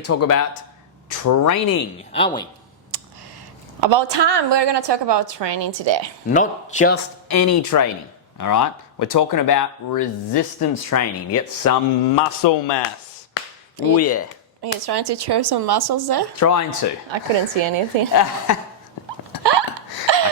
to talk about training, aren't we? About time, we're gonna talk about training today. Not just any training, all right? We're talking about resistance training to get some muscle mass. Oh yeah. Are you trying to show some muscles there? Trying to. I couldn't see anything. I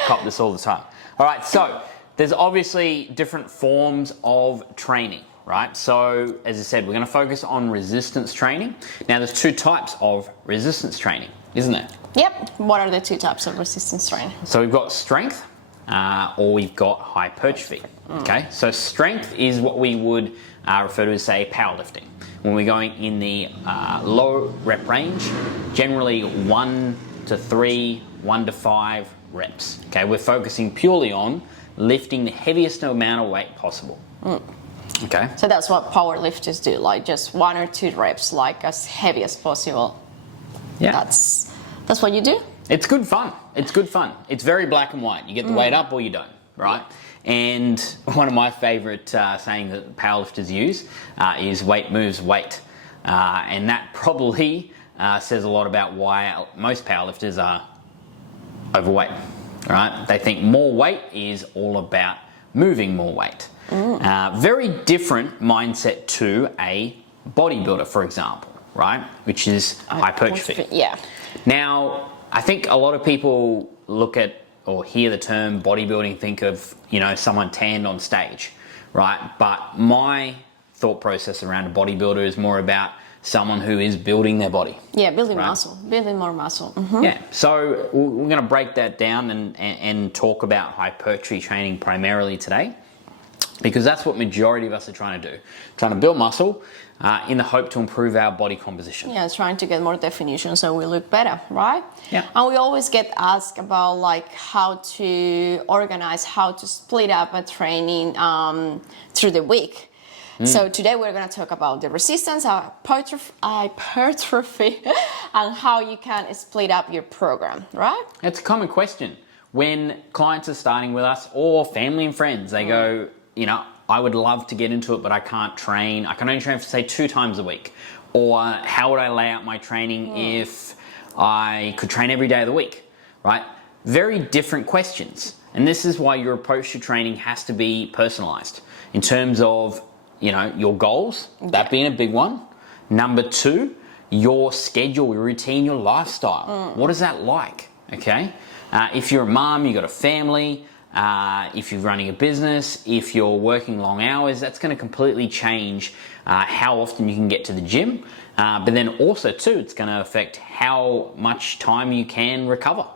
cop this all the time. All right, so there's obviously different forms of training, right? So as I said, we're going to focus on resistance training. Now there's two types of resistance training, isn't there? Yep. What are the two types of resistance training? So we've got strength or we've got hypertrophy. Okay, so strength is what we would refer to as, say, powerlifting. When we're going in the low rep range, generally 1 to 3, 1 to 5 reps. Okay, we're focusing purely on lifting the heaviest amount of weight possible. Okay. So that's what power lifters do, like just 1 or 2 reps, like as heavy as possible. Yeah. That's what you do? It's good fun. It's good fun. It's very black and white. You get the weight up or you don't, right? And one of my favorite sayings that powerlifters use is weight moves weight. And that probably says a lot about why most powerlifters are overweight, right? They think more weight is all about moving more weight. Very different mindset to a bodybuilder, for example, right? Which is hypertrophy. Yeah. Now, I think a lot of people look at or hear the term bodybuilding, think of, you know, someone tanned on stage, right? But my thought process around a bodybuilder is more about someone who is building their body. Yeah, building right? muscle, building more muscle. Yeah, so we're going to break that down and talk about hypertrophy training primarily today, because that's what majority of us are trying to do, trying to build muscle in the hope to improve our body composition. Yeah, trying to get more definition so we look better, right? Yeah. And we always get asked about like how to organize, how to split up a training through the week. So today we're going to talk about the resistance, hypertrophy, and how you can split up your program, right? It's a common question when clients are starting with us or family and friends. They go, you know, I would love to get into it, but I can't train. I can only train for, say, 2 times a week. Or how would I lay out my training if I could train every day of the week, right? Very different questions. And this is why your approach to training has to be personalized in terms of, you know, your goals, that being a big one. Number 2, your schedule, your routine, your lifestyle. What is that like, okay? If you're a mom, you've got a family, if you're running a business, if you're working long hours, that's going to completely change how often you can get to the gym. But then also too, it's going to affect how much time you can recover.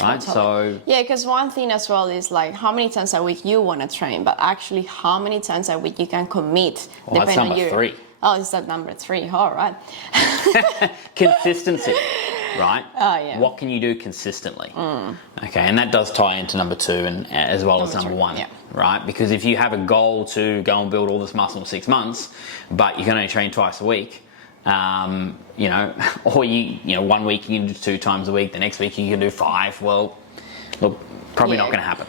Right? Totally. So yeah, because one thing as well is like how many times a week you want to train, but actually how many times a week you can commit. Well, that's number 3. Oh, is that number 3? All right. Consistency. Right? Oh, yeah. What can you do consistently? Okay, and that does tie into number 2 and as well as number 1, yeah. right? Because if you have a goal to go and build all this muscle in 6 months, but you can only train twice a week, you know, or you know, 1 week you can do 2 times a week, the next week you can do 5. Well, look, probably not going to happen.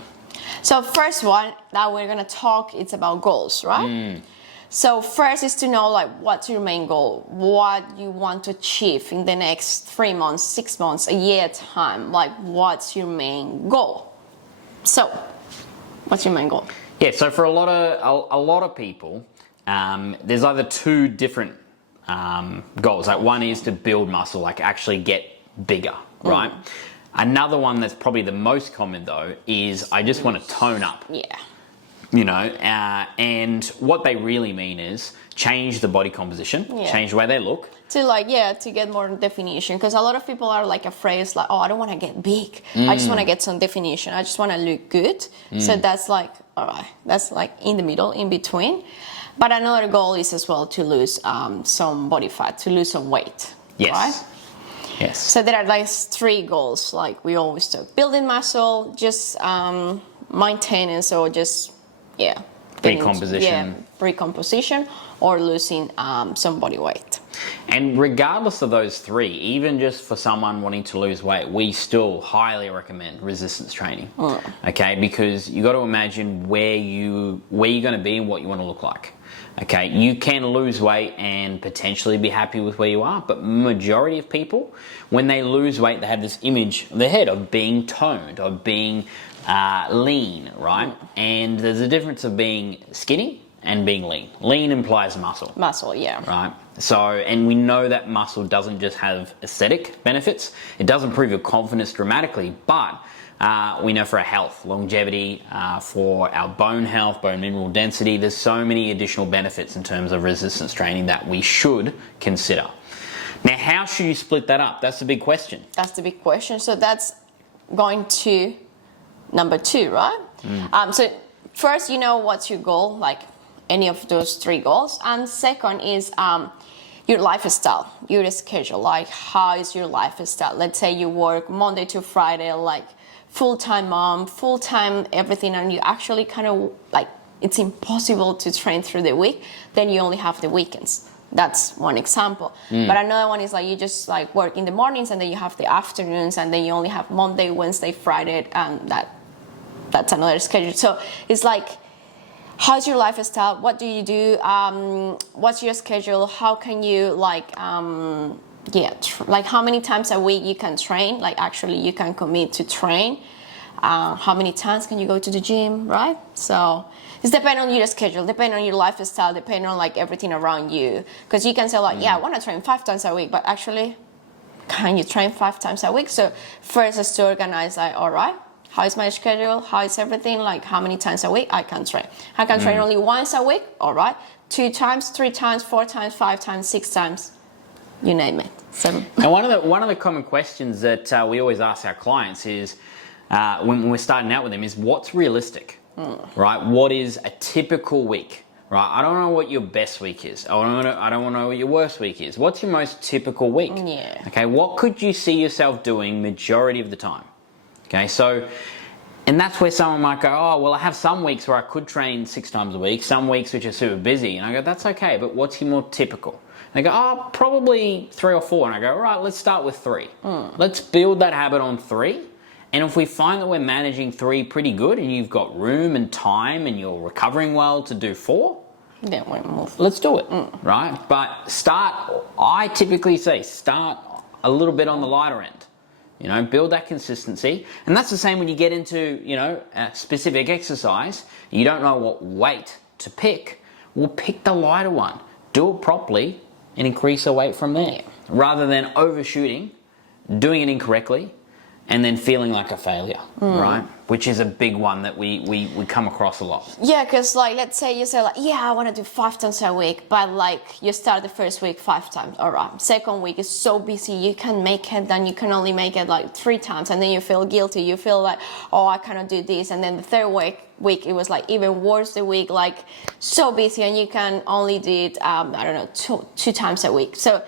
So first one that we're going to talk, it's about goals, right? So first is to know like what's your main goal, what you want to achieve in the next 3 months, 6 months, a year time. Like what's your main goal? So what's your main goal? Yeah, so for a lot of people, there's either 2 different goals. Like one is to build muscle, like actually get bigger, right? Another one that's probably the most common though is I just want to tone up. Yeah. You know, and what they really mean is change the body composition, change the way they look. To get more definition, because a lot of people are like afraid, it's like, oh, I don't want to get big. I just want to get some definition. I just want to look good. So that's like, all right, that's like in the middle, in between. But another goal is as well to lose some body fat, to lose some weight. Yes. Right? Yes. So there are like 3 goals, like we always talk: building muscle, just maintenance, or just recomposition. Recomposition, or losing some body weight. And regardless of those three, even just for someone wanting to lose weight, we still highly recommend resistance training. Okay, because you got to imagine where you're going to be and what you want to look like. Okay, you can lose weight and potentially be happy with where you are, but majority of people, when they lose weight, they have this image in their head of being toned, of being lean, right? And there's a difference of being skinny and being lean. Lean implies muscle. Muscle, yeah. Right? So, and we know that muscle doesn't just have aesthetic benefits. It does improve your confidence dramatically, but we know for our health, longevity, for our bone health, bone mineral density, there's so many additional benefits in terms of resistance training that we should consider. Now, how should you split that up? That's the big question. That's the big question. So that's going to number 2, right? So first, you know what's your goal, like any of those 3 goals. And second is your lifestyle, your schedule. Like, how is your lifestyle? Let's say you work Monday to Friday, like full-time mom, full-time everything, and you actually kind of like, it's impossible to train through the week, then you only have the weekends. That's one example. But another one is like you just like work in the mornings and then you have the afternoons and then you only have Monday, Wednesday, Friday, and that's another schedule. So it's like, how's your lifestyle? What do you do? What's your schedule? How can you like, like how many times a week you can train? Like actually you can commit to train. How many times can you go to the gym, right? So it's depend on your schedule, depend on your lifestyle, depend on like everything around you. Because you can say like, yeah, I want to train 5 times a week, but actually, can you train 5 times a week? So first is to organize like, all right, how is my schedule? How is everything? Like how many times a week I can train? I can train only once a week, all right? 2 times, 3 times, 4 times, 5 times, 6 times, you name it. 7. And one of the common questions that we always ask our clients is, when we're starting out with them, is what's realistic, right? What is a typical week, right? I don't know what your best week is. I don't want to know what your worst week is. What's your most typical week? Yeah. Okay, what could you see yourself doing majority of the time? Okay, so, and that's where someone might go, oh, well, I have some weeks where I could train 6 times a week, some weeks which are super busy. And I go, that's okay, but what's your more typical? And they go, oh, probably 3 or 4. And I go, all right, let's start with 3. Let's build that habit on 3. And if we find that we're managing 3 pretty good and you've got room and time and you're recovering well to do 4, then we move. let's do it, right? But I typically say start a little bit on the lighter end. You know, build that consistency. And that's the same when you get into, you know, a specific exercise. You don't know what weight to pick. Well, pick the lighter one. Do it properly and increase the weight from there. Rather than overshooting, doing it incorrectly, and then feeling like a failure, right? Which is a big one that we come across a lot. Yeah, because like, let's say you say like, yeah, I want to do 5 times a week, but like you start the first week 5 times, all right. Second week is so busy, you can make it, then you can only make it like 3 times, and then you feel guilty, you feel like, oh, I cannot do this, and then the third week it was like even worse, the week like so busy, and you can only do it, I don't know, two times a week. So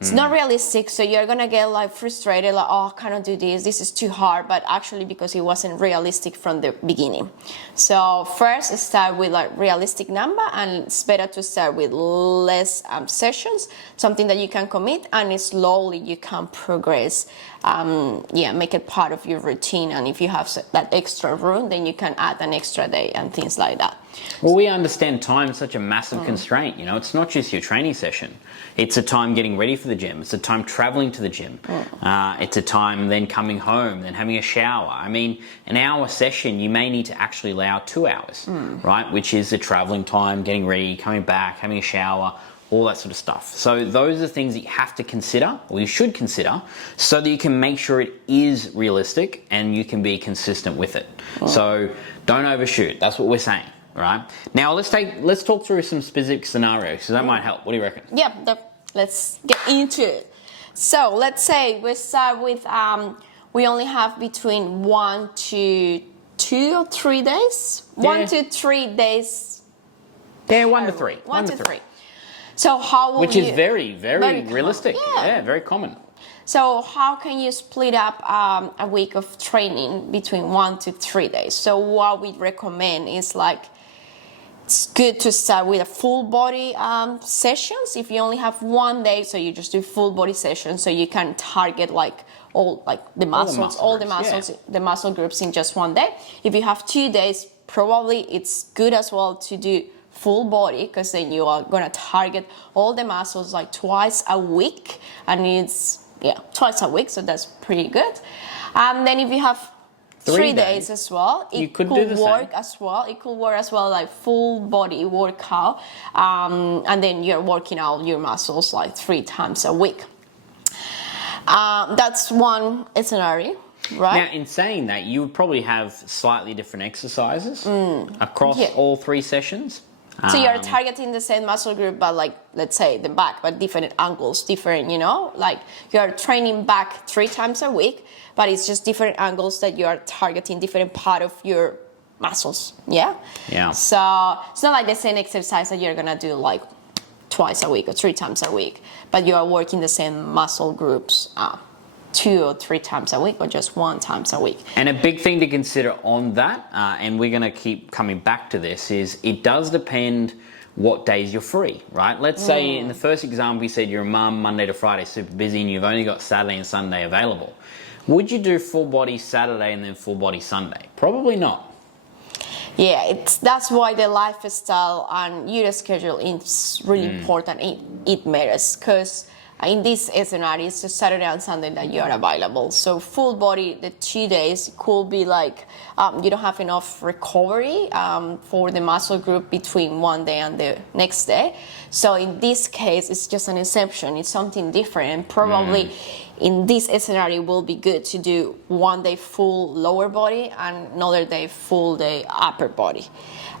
it's not realistic, so you're gonna get like frustrated, like, oh, I cannot do this is too hard, but actually because it wasn't realistic from the beginning. So first start with like realistic number, and it's better to start with less sessions, something that you can commit, and slowly you can progress. Make it part of your routine, and if you have that extra room, then you can add an extra day and things like that. Well, we understand time is such a massive constraint. You know, it's not just your training session. It's a time getting ready for the gym. It's a time traveling to the gym. It's a time then coming home, then having a shower. I mean, an hour session, you may need to actually allow 2 hours, right? Which is the traveling time, getting ready, coming back, having a shower, all that sort of stuff. So those are things that you have to consider, or you should consider, so that you can make sure it is realistic and you can be consistent with it. So don't overshoot. That's what we're saying. Right. Now let's talk through some specific scenarios, because that might help. What do you reckon? Yeah, let's get into it. So let's say we start with we only have between 1 to 2 or 3 days. Yeah. 1 to 3 days. Yeah, 1 to 3. 1 to 3. So how will Which is very, very realistic. Common. Yeah, very common. So how can you split up a week of training between 1 to 3 days? So what we recommend is like it's good to start with a full body sessions. If you only have one day, so you just do full body sessions, so you can target like all like the muscles, the muscle groups in just one day. If you have 2 days, probably it's good as well to do full body, because then you are gonna target all the muscles like twice a week, and it's twice a week, so that's pretty good. And then if you have 3 days as well, it could work as well. It could work as well, like full body workout, and then you're working out your muscles like 3 times a week. That's one scenario, right? Now, in saying that, you would probably have slightly different exercises across all 3 sessions. So you're targeting the same muscle group, but like, let's say the back, but different angles, different, like you're training back 3 times a week, but it's just different angles that you are targeting different part of your muscles. Yeah. So it's not like the same exercise that you're gonna do like twice a week or 3 times a week, but you are working the same muscle groups 2 or 3 times a week, or just 1 time a week. And a big thing to consider on that, and we're going to keep coming back to this, is it does depend what days you're free, right? Let's say in the first example, you said you're a mum, Monday to Friday, super busy, and you've only got Saturday and Sunday available. Would you do full body Saturday and then full body Sunday? Probably not. Yeah, that's why the lifestyle and your schedule is really important. It matters, because in this scenario, it's just Saturday and Sunday that you are available. So full body, the 2 days could be like you don't have enough recovery for the muscle group between one day and the next day. So in this case, it's just an exception. It's something different, and probably in this scenario, it will be good to do 1 day full lower body and another day full day upper body.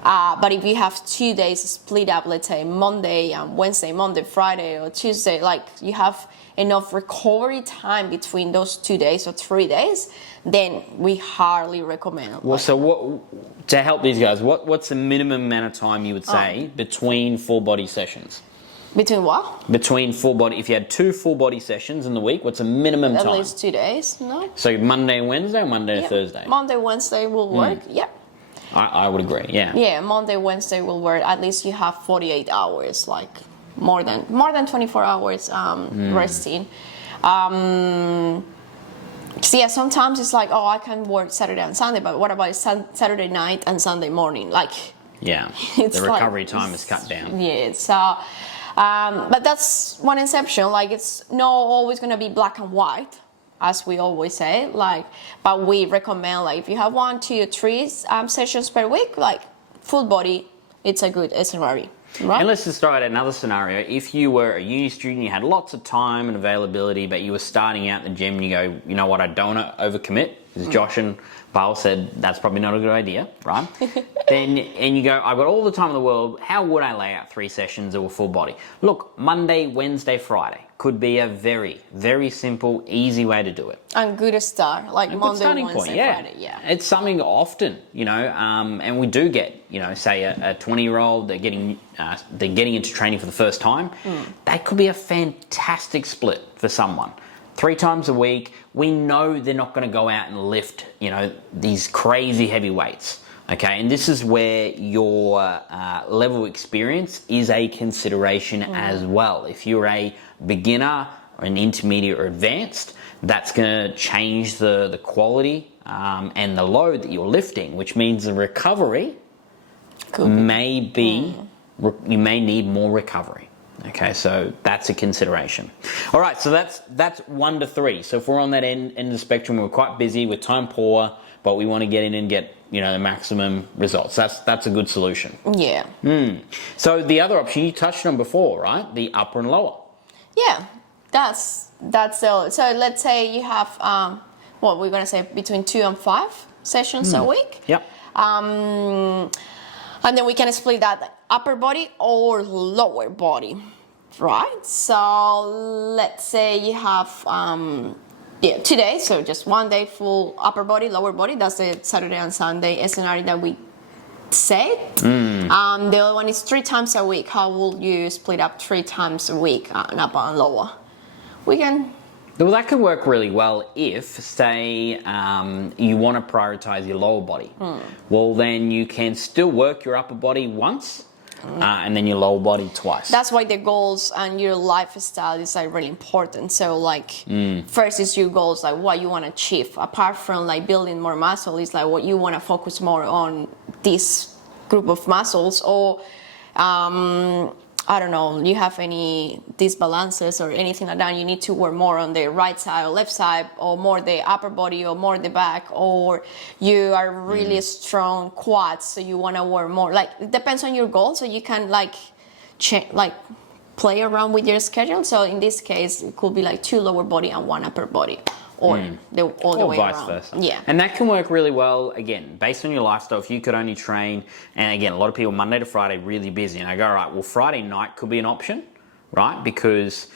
But if you have 2 days split up, let's say Monday and Wednesday, Monday, Friday, or Tuesday, like you have enough recovery time between those 2 days or 3 days, then we hardly recommend. Well, so what to help these guys? What's the minimum amount of time you would say between full body sessions? Between what? Between full body. If you had 2 full body sessions in the week, what's a minimum time? At least 2 days, no? So Monday and Wednesday, or Monday to Thursday? Monday, Wednesday will work. Yeah. I would agree. Yeah. Yeah, Monday, Wednesday will work. At least you have 48 hours, like more than 24 hours resting. So yeah, sometimes it's like, I can work Saturday and Sunday, but what about Saturday night and Sunday morning? Like, the recovery time is cut down. Yeah, so, but that's one exception. Like, it's not always going to be black and white, as we always say. Like, but we recommend, like, if you have 1, 2, 3 sessions per week, like full body, it's a good scenario. Right. And let's just throw out another scenario. If you were a uni student, you had lots of time and availability, but you were starting out in the gym and you go, you know what, I don't want to overcommit, as Josh and Paul said, that's probably not a good idea, right? And you go, I've got all the time in the world, how would I lay out 3 sessions of a full body? Look, Monday, Wednesday, Friday could be a very, very simple, easy way to do it. And good start, like Monday, Wednesday, Friday, It's something often, and we do get, say a 20-year-old, they're getting into training for the first time. That could be a fantastic split for someone. 3 times a week, we know they're not going to go out and lift, these crazy heavy weights. Okay, and this is where your level of experience is a consideration as well. If you're a beginner or an intermediate or advanced, that's going to change the quality and the load that you're lifting, which means the recovery may be, you may need more recovery. Okay, so that's a consideration. All right, so that's 1 to 3. So if we're on that end of the spectrum, we're quite busy, we're time poor, but we want to get in and get the maximum results. That's a good solution. Yeah. So the other option you touched on before, right? The upper and lower. Yeah, that's so let's say you have what we're gonna say between 2 and 5 sessions a week. Yep. And then we can split that upper body or lower body, right? So let's say you have 2 days, so just 1 day full upper body, lower body. That's the Saturday and Sunday scenario that we said. The other one is 3 times a week. How will you split up 3 times a week, upper and lower? We can Well, that could work really well if, say, you want to prioritize your lower body. Well, then you can still work your upper body once, and then your lower body twice. That's why the goals and your lifestyle is like really important. So like first is your goals, like what you want to achieve. Apart from like building more muscle, is like what you want to focus more on this group of muscles, or I don't know, you have any disbalances or anything like that, you need to work more on the right side or left side, or more the upper body or more the back, or you are really strong quads, so you want to work more. Like, it depends on your goal, so you can like play around with your schedule. So in this case, it could be like 2 lower body and 1 upper body. Or all the way vice around. versa. Yeah. And that can work really well, again, based on your lifestyle. If you could only train, and again, a lot of people Monday to Friday really busy, and I go, all right, well, Friday night could be an option, right? Because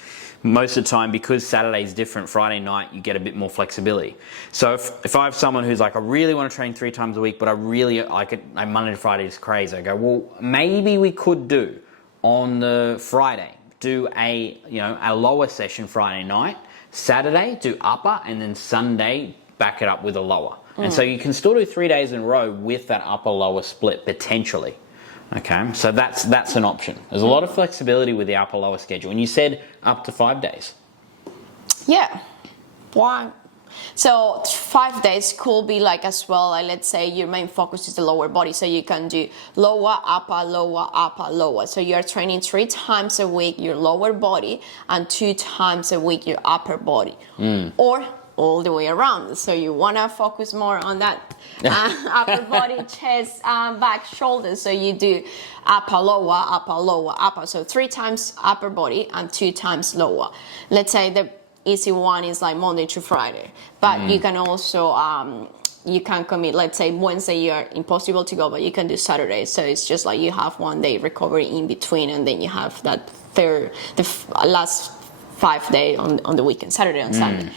most of the time, because Saturday is different, Friday night you get a bit more flexibility. So if I have someone who's like, I really want to train 3 times a week, but I really like it, like Monday to Friday is crazy. I go, well, maybe we could do on the Friday, do a lower session Friday night. Saturday, do upper, and then Sunday, back it up with a lower. And so you can still do 3 days in a row with that upper-lower split, potentially. Okay, so that's an option. There's a lot of flexibility with the upper-lower schedule. And you said up to 5 days. Yeah. Why? So 5 days could be like as well, like let's say your main focus is the lower body, so you can do lower, upper, lower, upper, lower. So you're training 3 times a week your lower body and 2 times a week your upper body, or all the way around. So you want to focus more on that upper body, chest, back, shoulders. So you do upper, lower, upper, lower, upper. So 3 times upper body and 2 times lower. Let's say the easy one is like Monday to Friday, but you can also you can commit, let's say Wednesday you're impossible to go, but you can do Saturday. So it's just like you have 1 day recovery in between, and then you have that last 5 day on the weekend, Saturday and Sunday.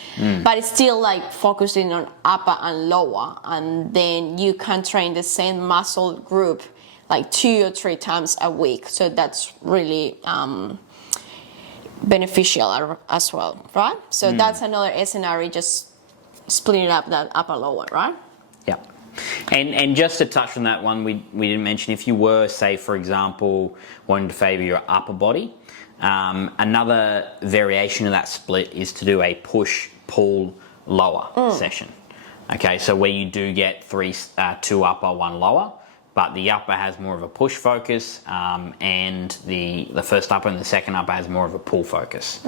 But it's still like focusing on upper and lower, and then you can train the same muscle group like 2 or 3 times a week. So that's really beneficial as well, right? So that's another scenario, just splitting up that upper lower, right? Yeah. And just to touch on that one, we didn't mention, if you were, say, for example, wanting to favor your upper body, another variation of that split is to do a push pull lower session. Okay, so where you do get 2 upper, 1 lower, but the upper has more of a push focus, and the first upper and the second upper has more of a pull focus.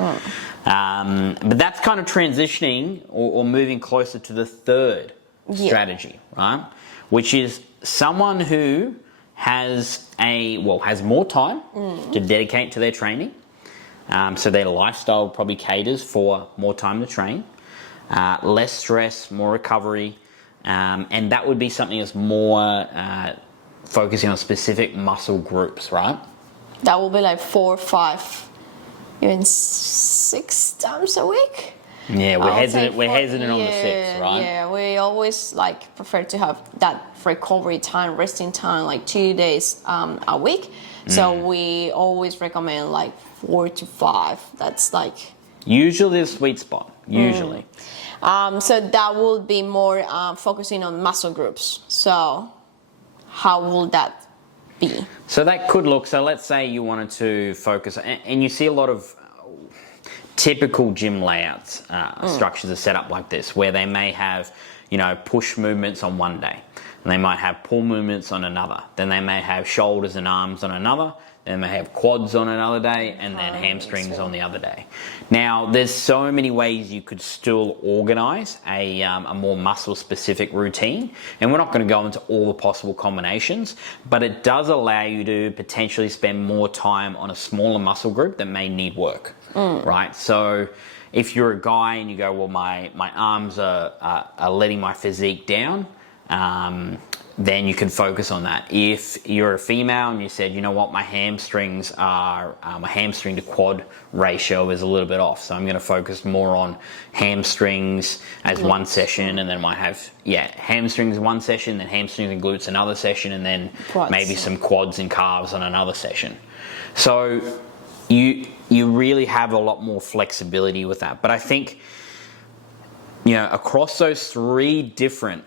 But that's kind of transitioning or moving closer to the third strategy, right? Which is someone who has more time to dedicate to their training. So their lifestyle probably caters for more time to train, less stress, more recovery, and that would be something that's more focusing on specific muscle groups, right? That will be like 4, 5, even 6 times a week. Yeah, we're hesitant on the 6, right? Yeah, we always like prefer to have that recovery time, resting time, like 2 days a week. So we always recommend like 4 to 5. That's like usually the sweet spot. Usually. So that will be more focusing on muscle groups. So how will that be? So that could look, so let's say you wanted to focus, and you see a lot of typical gym layouts, structures are set up like this, where they may have, push movements on one day, and they might have pull movements on another. Then they may have shoulders and arms on another. Then they may have quads on another day, and then hamstrings on the other day. Now, there's so many ways you could still organize a more muscle-specific routine, and we're not going to go into all the possible combinations, but it does allow you to potentially spend more time on a smaller muscle group that may need work, right? So if you're a guy and you go, well, my arms are letting my physique down, then you can focus on that. If you're a female and you said, you know what, my hamstrings are, my hamstring to quad ratio is a little bit off, so I'm going to focus more on hamstrings as one session, and then I might have, hamstrings one session, then hamstrings and glutes another session, and then quads. Maybe some quads and calves on another session. So you really have a lot more flexibility with that. But I think across those three different,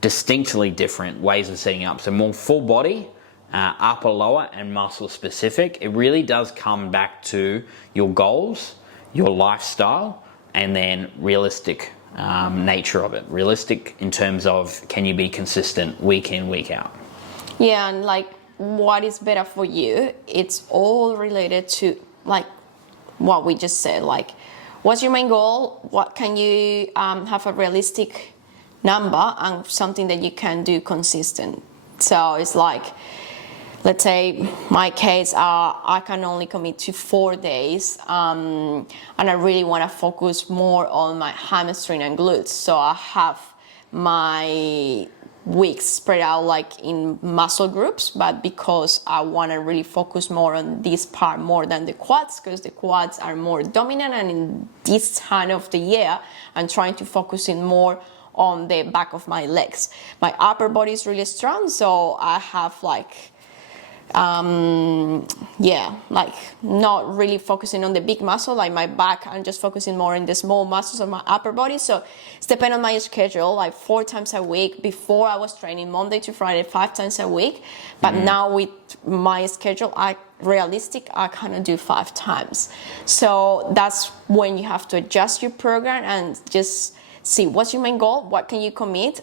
distinctly different ways of setting up, so more full body, upper, lower, and muscle specific, it really does come back to your goals, your lifestyle, and then realistic nature of it. Realistic in terms of, can you be consistent week in, week out? Yeah, and like what is better for you, it's all related to like what we just said, like what's your main goal, what can you have a realistic number, and something that you can do consistent. So it's like, let's say my case, I can only commit to 4 days, and I really want to focus more on my hamstring and glutes. So I have my weeks spread out like in muscle groups, but because I want to really focus more on this part more than the quads, because the quads are more dominant, and in this time of the year I'm trying to focus in more on the back of my legs. My upper body is really strong, so I have like like not really focusing on the big muscle like my back. I'm just focusing more on the small muscles of my upper body. So it's depending on my schedule, like 4 times a week. Before I was training Monday to Friday 5 times a week, but now with my schedule, I kind of do 5 times. So that's when you have to adjust your program and just see what's your main goal, what can you commit.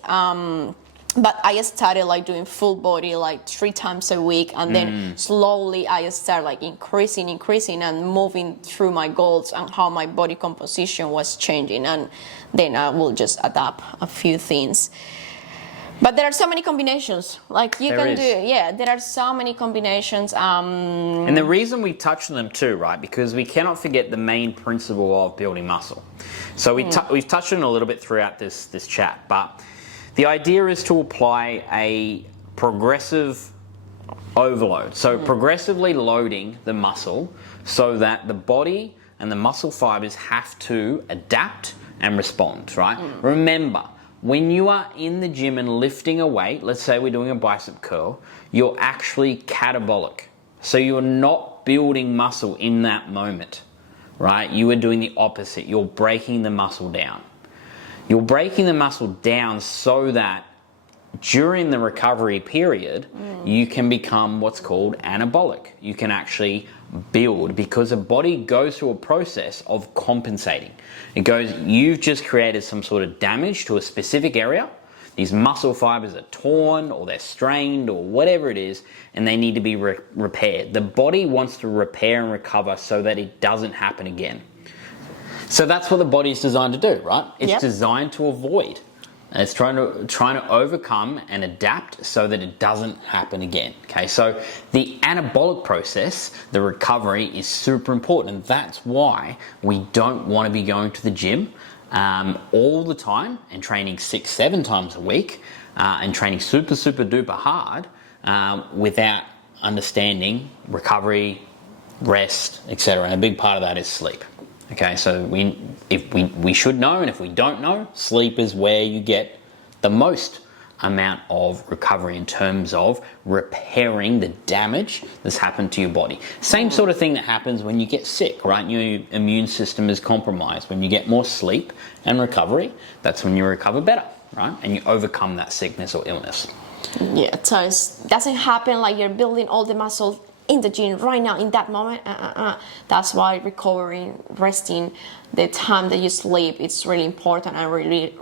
But I started like doing full body like 3 times a week, and then slowly I started like increasing and moving through my goals and how my body composition was changing, and then I will just adapt a few things. But there are so many combinations like you can do. Yeah, there are so many combinations. And the reason we touch on them too, right? Because we cannot forget the main principle of building muscle. So we've touched on it a little bit throughout this chat, but the idea is to apply a progressive overload. So progressively loading the muscle so that the body and the muscle fibers have to adapt and respond, right? Remember, when you are in the gym and lifting a weight, let's say we're doing a bicep curl, you're actually catabolic. So you're not building muscle in that moment, right? You are doing the opposite. You're breaking the muscle down. You're breaking the muscle down so that during the recovery period, you can become what's called anabolic. You can actually build, because the body goes through a process of compensating. It goes, you've just created some sort of damage to a specific area. These muscle fibers are torn or they're strained or whatever it is, and they need to be repaired. The body wants to repair and recover so that it doesn't happen again. So that's what the body is designed to do, right? It's designed to avoid. And it's trying to overcome and adapt so that it doesn't happen again. Okay, so the anabolic process, the recovery, is super important, and that's why we don't want to be going to the gym all the time and training 6-7 times a week and training super duper hard without understanding recovery, rest, etc. And a big part of that is sleep. Okay, so we should know, and if we don't know, sleep is where you get the most amount of recovery in terms of repairing the damage that's happened to your body. Same sort of thing that happens when you get sick, right? Your immune system is compromised. When you get more sleep and recovery, that's when you recover better, right? And you overcome that sickness or illness. Yeah, so it doesn't happen like you're building all the muscle in the gym right now in that moment. That's why recovering, resting, the time that you sleep, it's really important, and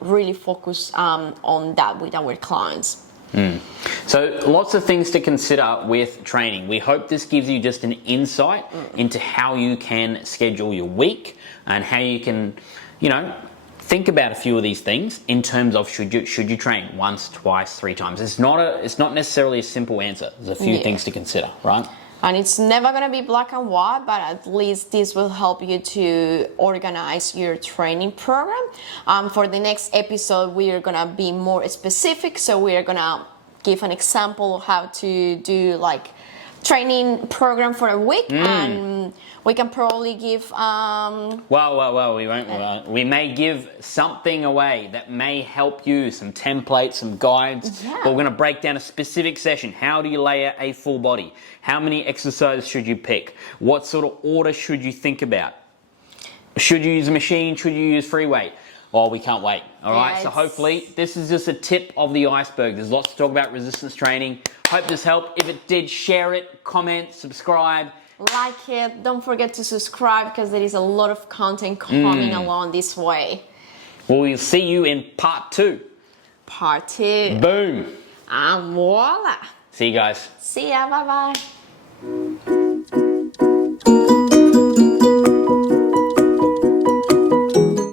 really focus on that with our clients. So lots of things to consider with training. We hope this gives you just an insight into how you can schedule your week and how you can, think about a few of these things in terms of should you train once, twice, 3 times. It's not necessarily a simple answer. There's a few things to consider, right? And it's never going to be black and white, but at least this will help you to organize your training program. For the next episode, we are going to be more specific. So we are going to give an example of how to do like training program for a week, and we can probably give well, we won't. We may give something away that may help you, some templates, some guides. But we're going to break down a specific session. How do you lay out a full body? How many exercises should you pick? What sort of order should you think about? Should you use a machine? Should you use free weight? Well, we can't wait. All right. So Yes. hopefully this is just a tip of the iceberg. There's lots to talk about resistance training. Hope this helped. If it did, share it, comment, subscribe. Like it. Don't forget to subscribe because there is a lot of content coming along this way. We'll see you in part 2. Part 2. Boom. And voila. See you guys. See ya. Bye bye.